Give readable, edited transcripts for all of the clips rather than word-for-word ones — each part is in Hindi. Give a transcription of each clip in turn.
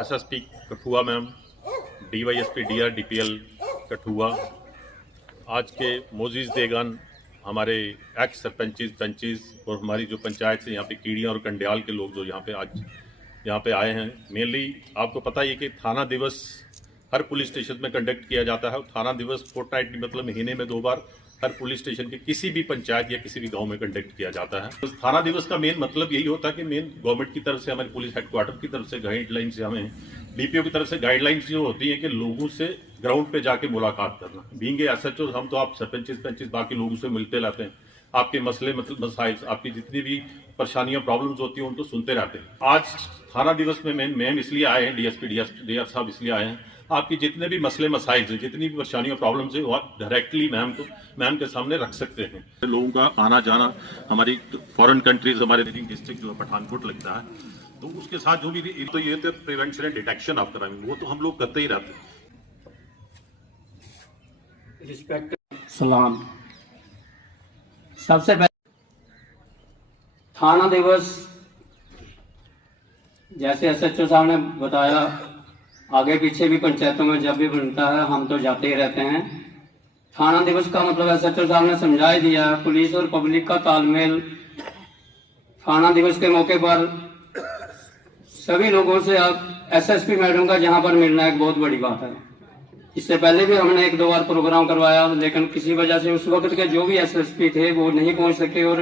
SSP Kathua ma'am, DYSP DR DPL Kathua, आज के मोजीज देगान हमारे एक्स सरपंचीज पंचीज और हमारी जो पंचायत से यहाँ पे कीड़ियाँ और कंडियाल के लोग जो यहाँ पे आज यहाँ पे आए हैं। मेनली आपको पता ही है कि थाना दिवस हर पुलिस स्टेशन में कंडक्ट किया जाता है। थाना दिवस फोर्टनाइटली मतलब महीने में 2 बार हर पुलिस स्टेशन के किसी भी पंचायत या किसी भी गांव में कंडक्ट किया जाता है। तो थाना दिवस का मेन मतलब यही होता है कि मेन गवर्नमेंट की तरफ से, हमारे पुलिस हेडक्वार्टर की तरफ से गाइडलाइन से, हमें डीपीओ की तरफ से गाइडलाइंस जो होती है कि लोगों से ग्राउंड पे जाके मुलाकात करना। बीइंग एसएचओ हम तो आप सरपंच बाकी लोगों से मिलते रहते हैं, आपके मसले मतलब मसाइल, आपकी जितनी भी परेशानियां प्रॉब्लम्स होती हैं उनको सुनते रहते हैं। आज थाना दिवस में मैम इसलिए आए हैं, डीआर साहब इसलिए आए हैं, आपकी जितने भी मसले मसाइल हैं, जितनी भी परेशानियां प्रॉब्लम्स है वो आप डायरेक्टली मैम के सामने रख सकते हैं। लोगों का आना जाना, हमारी फॉरेन कंट्रीज, हमारे डिस्ट्रिक्ट जो है पठानकोट लगता है, तो उसके साथ जो भी तो ये तो prevention and detection of crime वो तो हम लोग करते ही रहते हैं। रिस्पेक्ट सलाम। सबसे पहले थाना दिवस जैसे एसएचओ साहब ने बताया, आगे पीछे भी पंचायतों में जब भी बनता है हम तो जाते ही रहते हैं। थाना दिवस का मतलब एसएचओ साहब ने समझा ही दिया। पुलिस और पब्लिक का तालमेल थाना दिवस के मौके पर सभी लोगों से अब एसएसपी मैडम का जहां पर मिलना एक बहुत बड़ी बात है। इससे पहले भी हमने 1-2 बार प्रोग्राम करवाया, लेकिन किसी वजह से उस वक्त के जो भी एसएसपी थे वो नहीं पहुंच सके और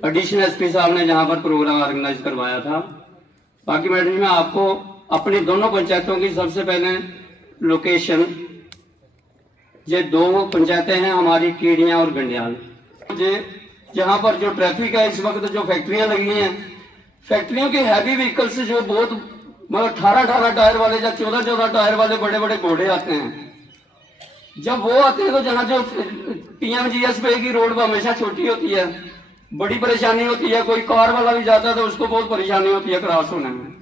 एडिशनल एसपी साहब ने जहां पर प्रोग्राम ऑर्गेनाइज करवाया था। बाकी मैडम मैं आपको अपनी दोनों पंचायतों की सबसे पहले लोकेशन, ये 2 पंचायतें हैं हमारी, कीड़ियां और गंडियाल, जहां पर जो ट्रैफिक है इस वक्त, जो फैक्ट्रियां लगी हैं, फैक्ट्रियों के हैवी व्हीकल्स जो बहुत मतलब 18 टायर वाले या 14 टायर वाले बड़े बड़े घोड़े आते हैं। जब वो आते हैं तो जहाँ जो पीएमजीएसवाई की रोड पर हमेशा छोटी होती है, बड़ी परेशानी होती है। कोई कार वाला भी जाता है तो उसको बहुत परेशानी होती है क्रॉस होने में।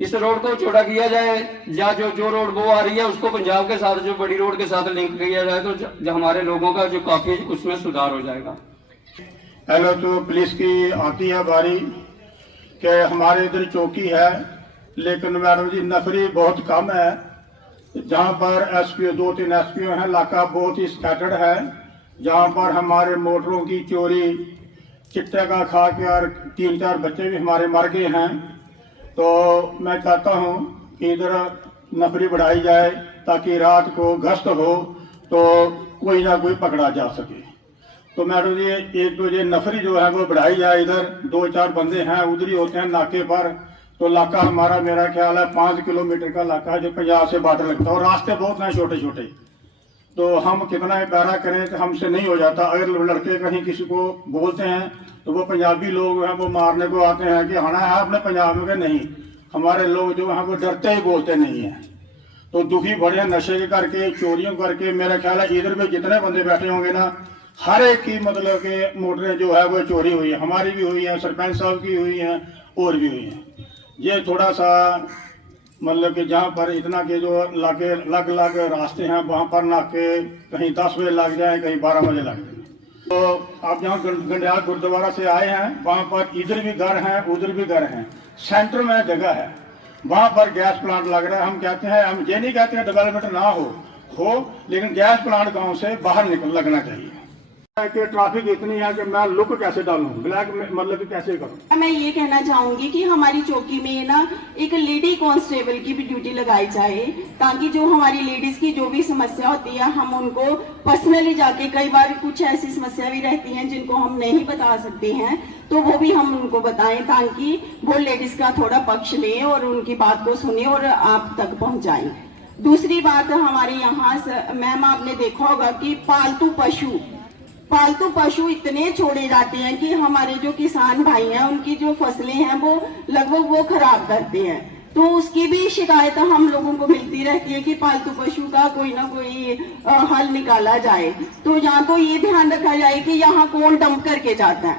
इस रोड को चौड़ा किया जाए, या जो रोड वो आ रही है उसको पंजाब के साथ, जो बड़ी रोड के साथ लिंक किया जाए, तो जो हमारे लोगों का जो काफी उसमें सुधार हो जाएगा। पहले तो पुलिस की आती है बारी कि हमारे इधर चौकी है, लेकिन मैडम जी नफरी बहुत कम है। जहाँ पर एसपीओ 2-3 एसपीओ हैं, इलाका बहुत ही स्कैटर्ड है। जहाँ पर हमारे मोटरों की चोरी, चिट्टे का खा के और 3-4 बच्चे भी हमारे मर गए हैं। तो मैं चाहता हूँ कि इधर नफरी बढ़ाई जाए ताकि रात को गश्त हो तो कोई ना कोई पकड़ा जा सके। तो मैडम जी एक तो ये नफरी जो है वो बढ़ाई जाए। इधर 2-4 बंदे हैं उधर ही होते हैं नाके पर। तो इलाका हमारा, मेरा ख्याल है 5 किलोमीटर का इलाका है जो पंजाब से बॉर्डर लगता है, और रास्ते बहुत हैं छोटे छोटे। तो हम कितना ही पैरा करें तो हमसे नहीं हो जाता। अगर लड़के कहीं किसी को बोलते हैं तो वो पंजाबी लोग हैं वो मारने को आते हैं कि आना है अपने पंजाब में। नहीं, हमारे लोग जो हैं वो डरते ही बोलते नहीं हैं। तो दुखी बड़े नशे के करके, चोरियों करके। मेरा ख्याल है इधर में जितने बंदे बैठे होंगे ना, हर एक की मतलब के मोटरें जो है वो चोरी हुई है। हमारी भी हुई है, सरपंच साहब की हुई है, और भी हुई है। ये थोड़ा सा मतलब कि जहाँ पर इतना के जो लाके अलग रास्ते हैं वहाँ पर नाके कहीं 10 बजे लग जाए, कहीं 12 बजे लग जाए। तो आप जहाँ गंडियाल गुरुद्वारा से आए हैं वहाँ पर इधर भी घर हैं, उधर भी घर हैं, सेंटर में जगह है, वहाँ पर गैस प्लांट लग रहा है। हम कहते हैं, हम ये नहीं कहते हैं डेवलपमेंट ना हो, लेकिन गैस प्लांट गाँव से बाहर लगना चाहिए। कि ट्रैफिक इतनी है कि मैं लुक कैसे डालूं, ब्लैक मतलब कैसे करूं। मैं ये कहना चाहूंगी कि हमारी चौकी में ना एक लेडी कांस्टेबल की भी ड्यूटी लगाई जाए, ताकि जो हमारी लेडीज की जो भी समस्या होती है हम उनको पर्सनली जाके, कई बार कुछ ऐसी समस्या भी रहती हैं जिनको हम नहीं बता सकते हैं, तो वो भी हम उनको बताएं ताकि वो लेडीज का थोड़ा पक्ष लें और उनकी बात को सुने और आप तक पहुंचाएं। दूसरी बात, हमारे यहाँ मैम आपने देखा होगा कि पालतू पशु इतने छोड़े जाते हैं कि हमारे जो किसान भाई हैं उनकी जो फसलें हैं वो लगभग वो खराब करते हैं। तो उसकी भी शिकायत हम लोगों को मिलती रहती है कि पालतू पशु का कोई ना कोई हल निकाला जाए। तो यहाँ तो ये ध्यान रखा जाए कि यहाँ कौन डंप करके जाता है,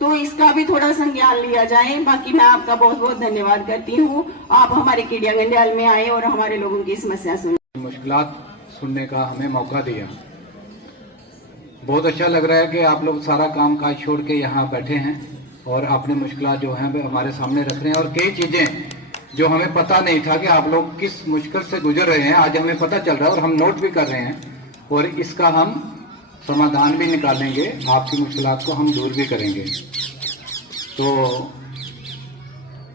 तो इसका भी थोड़ा संज्ञान लिया जाए। बाकी मैं आपका बहुत बहुत धन्यवाद करती हूँ, आप हमारे कीड़िया गंडियाल में आए और हमारे लोगों की समस्या सुनी, मुश्किलात सुनने का हमें मौका दिया। बहुत अच्छा लग रहा है कि आप लोग सारा काम काज छोड़ के यहाँ बैठे हैं और अपनी मुश्किलात जो हैं हमारे सामने रख रहे हैं। और कई चीज़ें जो हमें पता नहीं था कि आप लोग किस मुश्किल से गुजर रहे हैं, आज हमें पता चल रहा है और हम नोट भी कर रहे हैं और इसका हम समाधान भी निकालेंगे, आपकी मुश्किलात को हम दूर भी करेंगे। तो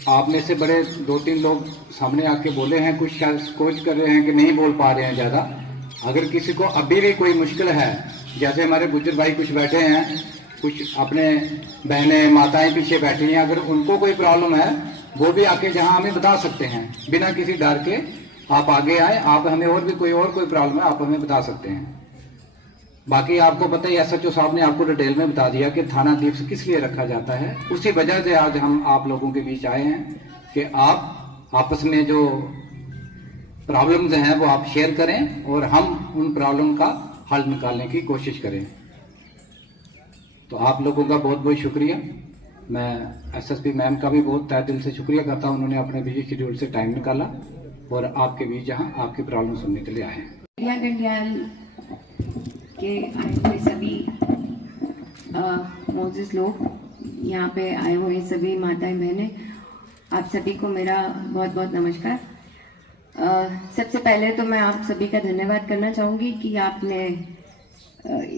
आप में से बड़े 2-3 लोग सामने आके बोले हैं, कुछ शायद कोशिश कर रहे हैं कि नहीं बोल पा रहे हैं ज़्यादा। अगर किसी को अभी भी कोई मुश्किल है, जैसे हमारे गुज्जर भाई कुछ बैठे हैं, कुछ अपने बहनें माताएं पीछे बैठी हैं, अगर उनको कोई प्रॉब्लम है वो भी आके जहां हमें बता सकते हैं बिना किसी डर के। आप आगे आए, आप हमें और भी कोई प्रॉब्लम है आप हमें बता सकते हैं। बाकी आपको पता ही SHO साहब ने आपको डिटेल में बता दिया कि थाना दीप किस लिए रखा जाता है। उसी वजह से आज हम आप लोगों के बीच आए हैं कि आप आपस में जो प्रॉब्लम्स हैं वो आप शेयर करें और हम उन प्रॉब्लम का हल निकालने की कोशिश करें। तो आप लोगों का बहुत बहुत शुक्रिया। मैं SSP मैम का भी बहुत तहे दिल से शुक्रिया करता हूं, उन्होंने अपने बिजी शेड्यूल से टाइम निकाला और आपके बीच जहां आपकी प्रॉब्लम सुनने के लिए आए हैं। गंडियाल के आए हुए सभी मोजिस लोग, यहाँ पे आए हुए सभी माताएं बहनें, आप सभी को मेरा बहुत बहुत नमस्कार। सबसे पहले तो मैं आप सभी का धन्यवाद करना चाहूँगी कि आपने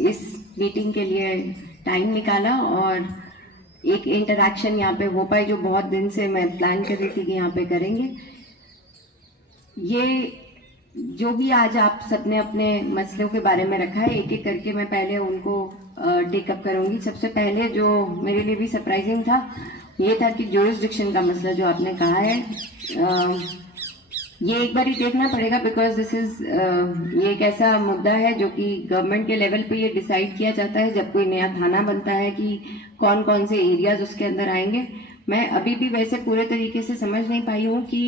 इस मीटिंग के लिए टाइम निकाला और एक इंटरैक्शन यहाँ पे हो पाई, जो बहुत दिन से मैं प्लान कर रही थी कि यहाँ पे करेंगे। ये जो भी आज आप सबने अपने मसलों के बारे में रखा है, एक एक करके मैं पहले उनको टेकअप करूंगी। सबसे पहले जो मेरे लिए भी सरप्राइजिंग था ये था कि ज्यूरिसडिक्शन का मसला जो आपने कहा है, ये एक बार ही देखना पड़ेगा, बिकॉज दिस इज ये एक ऐसा मुद्दा है जो कि गवर्नमेंट के लेवल पे ये डिसाइड किया जाता है जब कोई नया थाना बनता है कि कौन कौन से एरियाज उसके अंदर आएंगे। मैं अभी भी वैसे पूरे तरीके से समझ नहीं पाई हूँ कि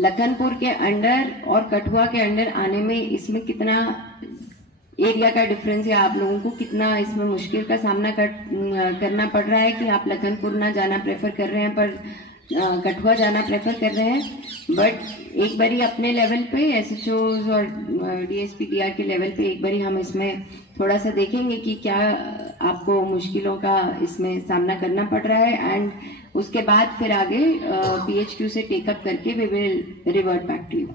लखनपुर के अंडर और कठुआ के अंडर आने में इसमें कितना एरिया का डिफरेंस है, आप लोगों को कितना इसमें मुश्किल का सामना करना पड़ रहा है कि आप लखनपुर ना जाना प्रेफर कर रहे हैं पर कठुआ जाना प्रेफर कर रहे हैं। बट एक बारी अपने लेवल पे SHOs और DSP DR के लेवल पे एक बारी हम इसमें थोड़ा सा देखेंगे कि क्या आपको मुश्किलों का इसमें सामना करना पड़ रहा है, एंड उसके बाद फिर आगे PHQ से टेकअप करके we will revert back to you.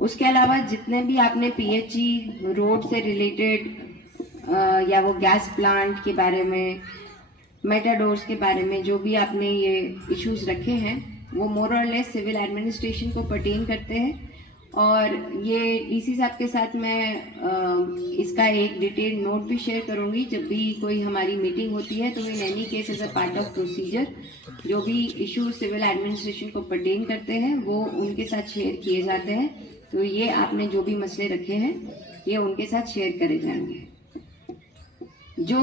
उसके अलावा जितने भी आपने PHE रोड से रिलेटेड या वो गैस प्लांट के बारे में, मेटाडोर्स के बारे में जो भी आपने ये इश्यूज रखे हैं, वो मोर और लेस सिविल एडमिनिस्ट्रेशन को पर्टेन करते हैं। और ये DC साहब के साथ मैं इसका एक डिटेल नोट भी शेयर करूंगी जब भी कोई हमारी मीटिंग होती है। तो in any case as a part of procedure जो भी इशू सिविल एडमिनिस्ट्रेशन को पर्टेन करते हैं वो उनके साथ शेयर किए जाते हैं। तो ये आपने जो भी मसले रखे हैं ये उनके साथ शेयर करे जाएंगे। जो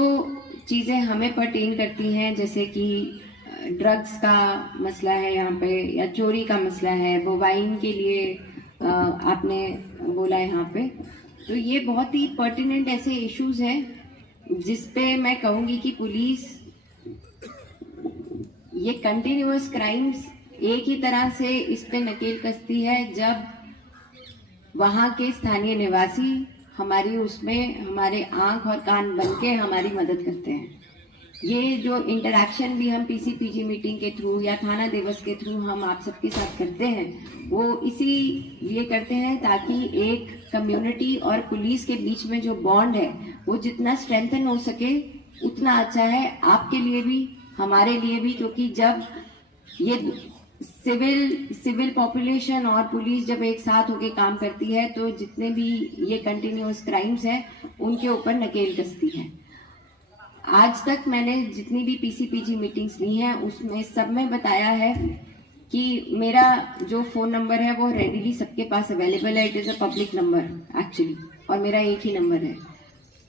चीज़ें हमें पर्टेन करती हैं जैसे कि ड्रग्स का मसला है यहाँ पे, या चोरी का मसला है, बोवाइन के लिए आपने बोला है यहाँ पे, तो ये बहुत ही पर्टिनेंट ऐसे इश्यूज हैं जिस पे मैं कहूँगी कि पुलिस ये कंटिन्यूअस क्राइम्स एक ही तरह से इस पे नकेल कसती है जब वहाँ के स्थानीय निवासी हमारी उसमें हमारे आंख और कान बन के हमारी मदद करते हैं। ये जो इंटरैक्शन भी हम PCPG मीटिंग के थ्रू या थाना दिवस के थ्रू हम आप सबके साथ करते हैं वो इसी लिए करते हैं ताकि एक कम्युनिटी और पुलिस के बीच में जो बॉन्ड है वो जितना स्ट्रेंथन हो सके उतना अच्छा है, आपके लिए भी हमारे लिए भी। क्योंकि जब ये सिविल पॉपुलेशन और पुलिस जब एक साथ होके काम करती है तो जितने भी ये कंटिन्यूअस क्राइम्स हैं उनके ऊपर नकेल कसती है। आज तक मैंने जितनी भी PCPG मीटिंग्स ली हैं उसमें सब में बताया है कि मेरा जो फ़ोन नंबर है वो रेडीली सबके पास अवेलेबल है। It is a public number actually, और मेरा एक ही नंबर है।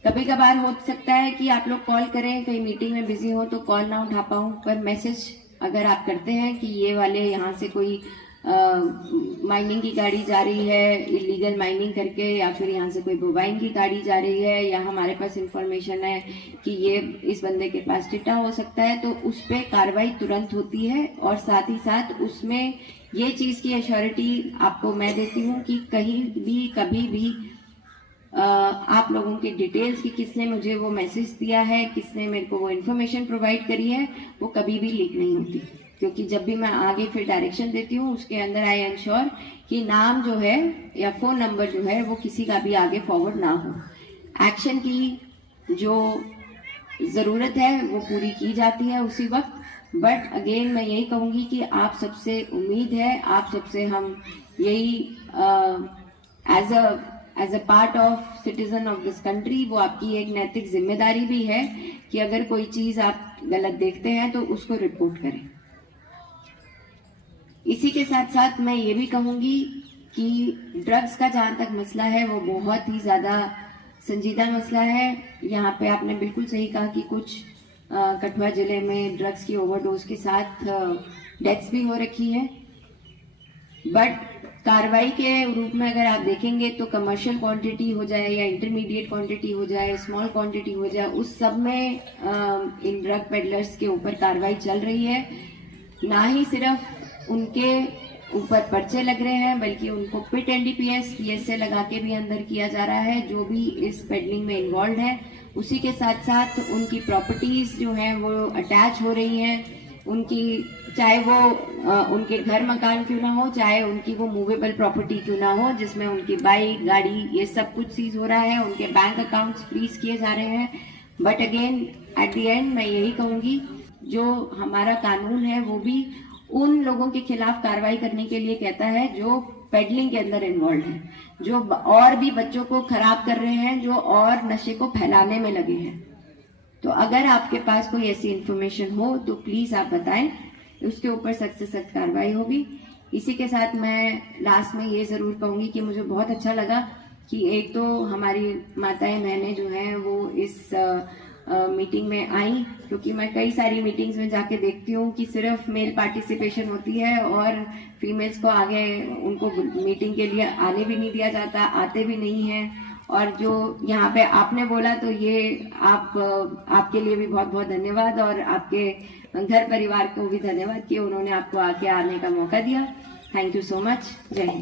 कभी कभार हो सकता है कि आप लोग कॉल करें, कहीं मीटिंग में बिजी हो तो कॉल ना उठा पाऊँ, पर मैसेज अगर आप करते हैं कि ये वाले यहाँ से कोई माइनिंग की गाड़ी जा रही है इलीगल माइनिंग करके, या फिर यहाँ से कोई बोवाइन की गाड़ी जा रही है, या हमारे पास इंफॉर्मेशन है कि ये इस बंदे के पास चिट्टा हो सकता है, तो उस पर कार्रवाई तुरंत होती है। और साथ ही साथ उसमें ये चीज़ की अश्योरिटी आपको मैं देती हूँ कि कहीं भी कभी भी आप लोगों की डिटेल्स की किसने मुझे वो मैसेज दिया है, किसने मेरे को वो इन्फॉर्मेशन प्रोवाइड करी है, वो कभी भी लीक नहीं होती। क्योंकि जब भी मैं आगे फिर डायरेक्शन देती हूँ उसके अंदर आई एंश्योर कि नाम जो है या फोन नंबर जो है वो किसी का भी आगे फॉरवर्ड ना हो। एक्शन की जो ज़रूरत है वो पूरी की जाती है उसी वक्त। बट अगेन मैं यही कहूँगी कि आप सबसे उम्मीद है, आप सबसे हम यही as a part of citizen of this country, वो आपकी एक नैतिक जिम्मेदारी भी है कि अगर कोई चीज़ आप गलत देखते हैं तो उसको रिपोर्ट करें। इसी के साथ साथ मैं ये भी कहूँगी कि ड्रग्स का जहाँ तक मसला है वो बहुत ही ज़्यादा संजीदा मसला है। यहाँ पे आपने बिल्कुल सही कहा कि कुछ कठुआ जिले में ड्रग्स की ओवरडोज के साथ डेथ्स भी हो रखी है। बट कार्रवाई के रूप में अगर आप देखेंगे तो कमर्शियल क्वांटिटी हो जाए या इंटरमीडिएट क्वांटिटी हो जाए, स्मॉल क्वांटिटी हो जाए, उस सब में इन ड्रग पेडलर्स के ऊपर कार्रवाई चल रही है। ना ही सिर्फ उनके ऊपर पर्चे लग रहे हैं बल्कि उनको पिट एनडीपीएस पीएसए लगा के भी अंदर किया जा रहा है जो भी इस पेडलिंग में इन्वॉल्व है। उसी के साथ साथ उनकी प्रॉपर्टीज जो हैं वो अटैच हो रही हैं, उनकी चाहे वो उनके घर मकान क्यों ना हो, चाहे उनकी वो मूवेबल प्रॉपर्टी क्यों ना हो, जिसमें उनकी बाइक गाड़ी ये सब कुछ सीज हो रहा है, उनके बैंक अकाउंट्स फ्रीज किए जा रहे हैं। But again at the end मैं यही कहूँगी जो हमारा कानून है वो भी उन लोगों के खिलाफ कार्रवाई करने के लिए कहता है जो पेडलिंग के अंदर इन्वॉल्व हैं, जो और भी बच्चों को खराब कर रहे हैं, जो और नशे को फैलाने में लगे हैं। तो अगर आपके पास कोई ऐसी इंफॉर्मेशन हो तो प्लीज आप बताएं, उसके ऊपर सख्त से सख्त कार्रवाई होगी। इसी के साथ मैं लास्ट में ये जरूर कहूंगी कि मुझे बहुत अच्छा लगा कि एक तो हमारी माताएं बहनें जो हैं वो इस मीटिंग में आई, क्योंकि मैं कई सारी मीटिंग्स में जाके देखती हूँ कि सिर्फ मेल पार्टिसिपेशन होती है और फीमेल्स को आगे उनको मीटिंग के लिए आने भी नहीं दिया जाता, आते भी नहीं हैं। और जो यहाँ पे आपने बोला तो ये आपके लिए भी बहुत बहुत धन्यवाद और आपके घर परिवार को भी धन्यवाद कि उन्होंने आपको आके आने का मौका दिया। Thank you so much. जय हिंद।